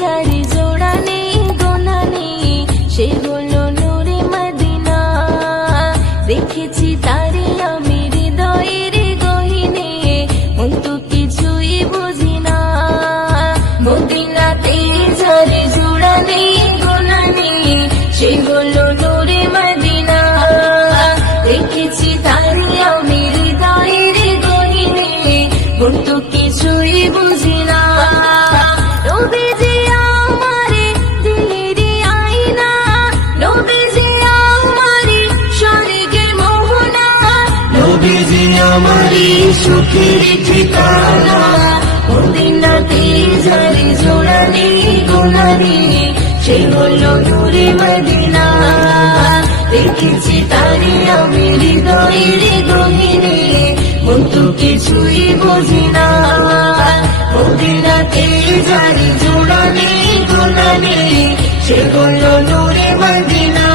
যারে জোড়া নেই গোনা নেই, সে হলো নূরে মদিনা। দেখেছি তারে আমি হৃদয়ের গহীনে, মন তো কিছুই বুঝি না। মদিনাতে যারে জোড়া নেই গোনা নেই, সে হলো নূরে মদিনা। দেখেছি তারে আমি হৃদয়ের গহীনে, মন তো কিছুই বুঝি না। নবীজি আমারে দিলের আয়না, নবীজি আমারে স্বর্গের মোহনা, নবীজি আমারে সুখের ঠিকানা। মদিনাতে যারে জোড়া নেই গোনা নেই, সে হলো নূরে মদিনা। দেখেছি তারে আমি হৃদয়ের গহীনে, মন তো কিছুই বুঝি না। মদিনাতে যারে জোড়া নেই গোনা নেই, সে হলো নূরে মদিনা।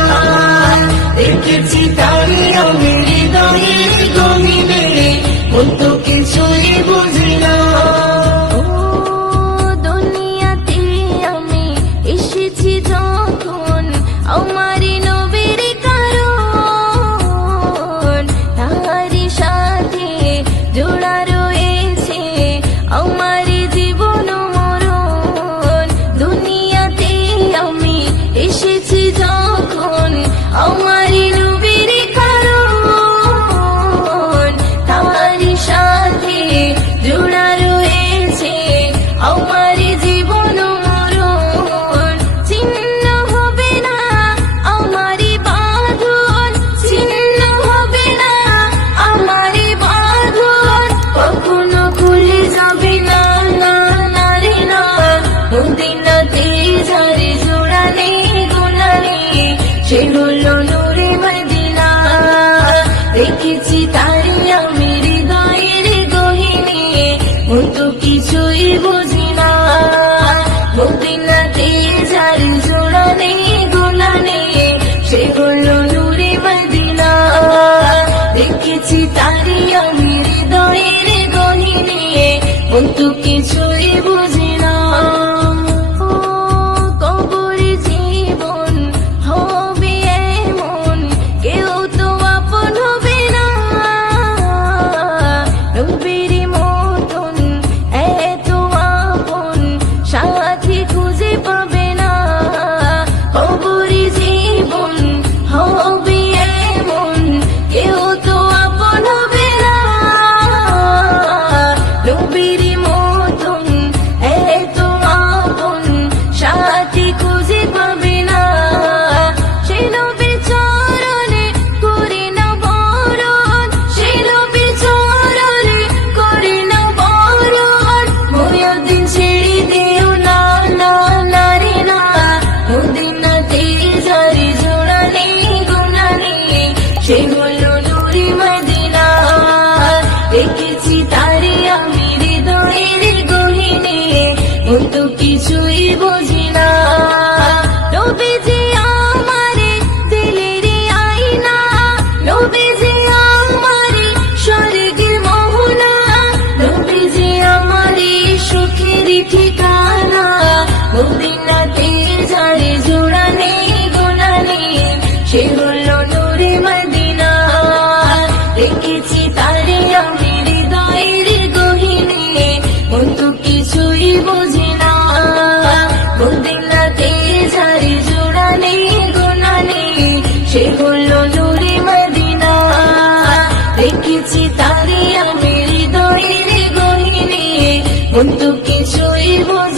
দেখেছি তারে আমি হৃদয়ের গহীনে, মন তো কিছুই বুঝি না। দুনিয়াতে আমি এসেছি যখন, আমারই নবীর কারণ, তারই সাথে জোড়া রয়েছে আমার জীবন মরণ। দুনিয়াতে আমি এসেছি যখন, আমারই নবীর কারণ, তারই সাথে জোড়া রয়েছে আমার জীবন মরণ। ছিন্ন হবে না আমারই বাঁধন, ছিন্ন হবে না আমারই বাঁধন, কখনো খুলে যাবে না, না না রে না। মদিনাতে যারে জোড়া নেই গোনা নেই, সে হলো নূরে মদিনা। দেখেছি তারে আমি হৃদয়ের গহীনে, মন তো কিছুই বুঝি না। মদিনাতে যারে জোড়া নেই গোনা নেই, সে হলো নূরে মদিনা। দেখেছি তারে আমি হৃদয়ের গহীনে, মন তো কিছুই বুঝি না। কবরে জীবন হবে এমন, কেউ তো আপন হবে না। নবীর মতন এত আপন সাথী খুঁজে পাবে না। কবরে জীবন হবে এমন, কেউ তো আপন হবে না। নবীর মতন এত আপন সাথী খুঁজে পাবে না। সে নবীর চরণে করে না বরণ, সে নবীর চরণে করে না বরণ। মুয়াজ্জিন ছেড়ে দিও না, না না রে না। মদিনাতে যারে জোড়া নেই গোনা নেই, সে হলো নূরে মদিনা। দেখেছি তারে আমি হৃদয়ের গহীনে, মন তো কিছুই বুঝি না। নবীজি আমারে দিলের আয়না, নবীজি আমারে স্বর্গের মোহনা, নবীজি আমারে সুখের ঠিকানা। মদিনাতে যারে জোড়া নেই গোনা নেই, সে হলো নূরে মদিনা। দেখেছি তারে আমি হৃদয়ের গহীনে, মন তো কিছুই বুঝি না। মদিনাতে যারে জোড়া নেই গোনা নেই, সে হলো নূরে মদিনা। দেখেছি তারে আমি হৃদয়ের গহীনে, মন তো কিছুই বুঝি